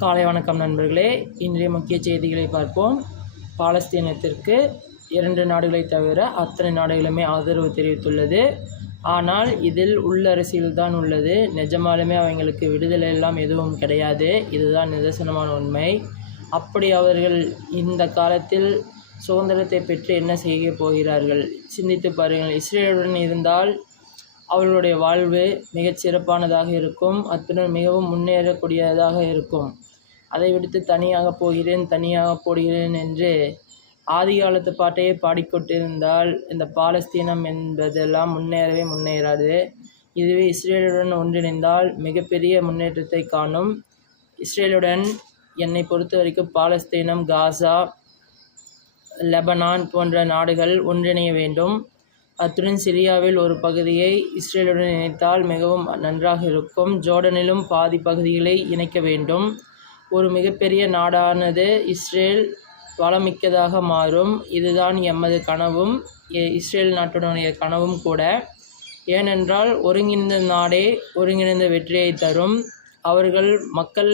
காலை வணக்கம் நண்பர்களே. இன்றைய முக்கிய செய்திகளை பார்ப்போம். பாலஸ்தீனத்திற்கு 2 நாடுகளை தவிர அத்தனை நாடுகளுமே ஆதரவு தெரிவித்துள்ளது. ஆனால் இதில் உள்ளரசியல்தான் உள்ளது. நிஜமாலுமே அவங்களுக்கு விடுதலை எல்லாம் எதுவும் கிடையாது. இதுதான் நிதர்சனமான உண்மை. அப்படி அவர்கள் இந்த காலத்தில் சுதந்திரத்தை பெற்று என்ன செய்ய போகிறார்கள்? சிந்தித்து பாருங்கள். இஸ்ரேலுடன் இருந்தால் அவர்களுடைய வாழ்வு மிகச் சிறப்பானதாக இருக்கும். அத்துடன் மிகவும் முன்னேறக்கூடியதாக இருக்கும். அதை விடுத்து தனியாக போடுகிறேன் என்று ஆதி காலத்து பாட்டையே பாடிக்கொண்டிருந்தால் இந்த பாலஸ்தீனம் என்பதெல்லாம் முன்னேறாது. இதுவே இஸ்ரேலுடன் ஒன்றிணைந்தால் மிகப்பெரிய முன்னேற்றத்தை காணும். இஸ்ரேலுடன் என்னை பொறுத்த வரைக்கும் பாலஸ்தீனம், காசா, லெபனான் போன்ற நாடுகள் ஒன்றிணைய வேண்டும். அத்துடன் சிரியாவில் ஒரு பகுதியை இஸ்ரேலுடன் இணைத்தால் மிகவும் நன்றாக இருக்கும். ஜோர்டனிலும் பாதி பகுதிகளை இணைக்க வேண்டும். ஒரு மிகப்பெரிய நாடானது இஸ்ரேல் வளமிக்கதாக மாறும். இதுதான் எமது கனவும், இஸ்ரேல் நாட்டுடைய கனவும் கூட. ஏனென்றால் ஒருங்கிணைந்த நாடே ஒருங்கிணைந்த வெற்றியை தரும். அவர்கள் மக்கள்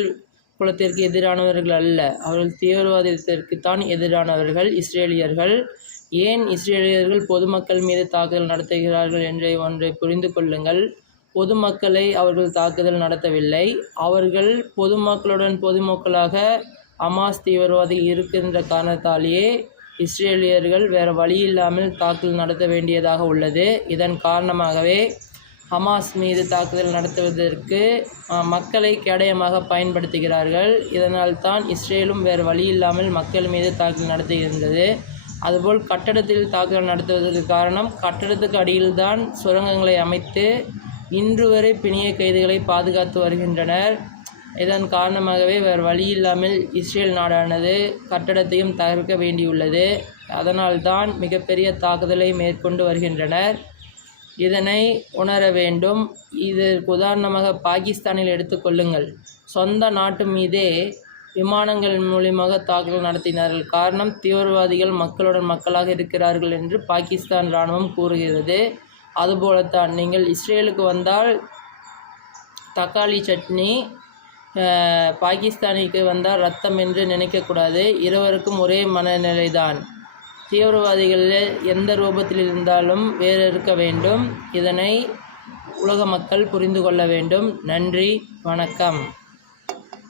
குலத்திற்கு எதிரானவர்கள் அல்ல, அவர்கள் தீவிரவாதத்திற்குத்தான் எதிரானவர்கள் இஸ்ரேலியர்கள். ஏன் இஸ்ரேலியர்கள் பொதுமக்கள் மீது தாக்குதல் நடத்துகிறார்கள் என்ற ஒன்றை புரிந்து கொள்ளுங்கள். பொதுமக்களை அவர்கள் தாக்குதல் நடத்தவில்லை. அவர்கள் பொதுமக்களாக ஹமாஸ் தீவிரவாதிகள் இருக்கின்ற காரணத்தாலேயே இஸ்ரேலியர்கள் வேறு வழியில்லாமல் தாக்குதல் நடத்த வேண்டியதாக உள்ளது. இதன் காரணமாகவே ஹமாஸ் மீது தாக்குதல் நடத்துவதற்கு மக்களை கேடயமாக பயன்படுத்துகிறார்கள். இதனால் தான் இஸ்ரேலும் வேறு வழியில்லாமல் மக்கள் மீது தாக்குதல் நடத்துகின்றது. அதுபோல் கட்டடத்தில் தாக்குதல் நடத்துவதற்கு காரணம், கட்டடத்துக்கு அடியில்தான் சுரங்கங்களை அமைத்து இன்று வரை பிணைய கைதிகளை பாதுகாத்து வருகின்றனர். இதன் காரணமாகவே வேறு வழியில்லாமல் இஸ்ரேல் நாடானது கட்டடத்தையும் தகர்க்க வேண்டியுள்ளது. அதனால்தான் மிகப்பெரிய தாக்குதலை மேற்கொண்டு வருகின்றனர். இதனை உணர வேண்டும். இதற்கு உதாரணமாக பாகிஸ்தானில் எடுத்துக்கொள்ளுங்கள். சொந்த நாட்டு மீதே விமானங்கள் மூலியமாக தாக்குதல் நடத்தினார்கள். காரணம், தீவிரவாதிகள் மக்களுடன் மக்களாக இருக்கிறார்கள் என்று பாகிஸ்தான் இராணுவம் கூறுகிறது. அதுபோலத்தான் நீங்கள் இஸ்ரேலுக்கு வந்தால் தக்காளி சட்னி, பாகிஸ்தானிற்கு வந்தால் ரத்தம் என்று நினைக்கக்கூடாது. இருவருக்கும் ஒரே மனநிலைதான். தீவிரவாதிகள் எந்த ரூபத்தில் இருந்தாலும் வேறு இருக்க வேண்டும். இதனை உலக மக்கள் புரிந்து கொள்ள வேண்டும். நன்றி, வணக்கம்.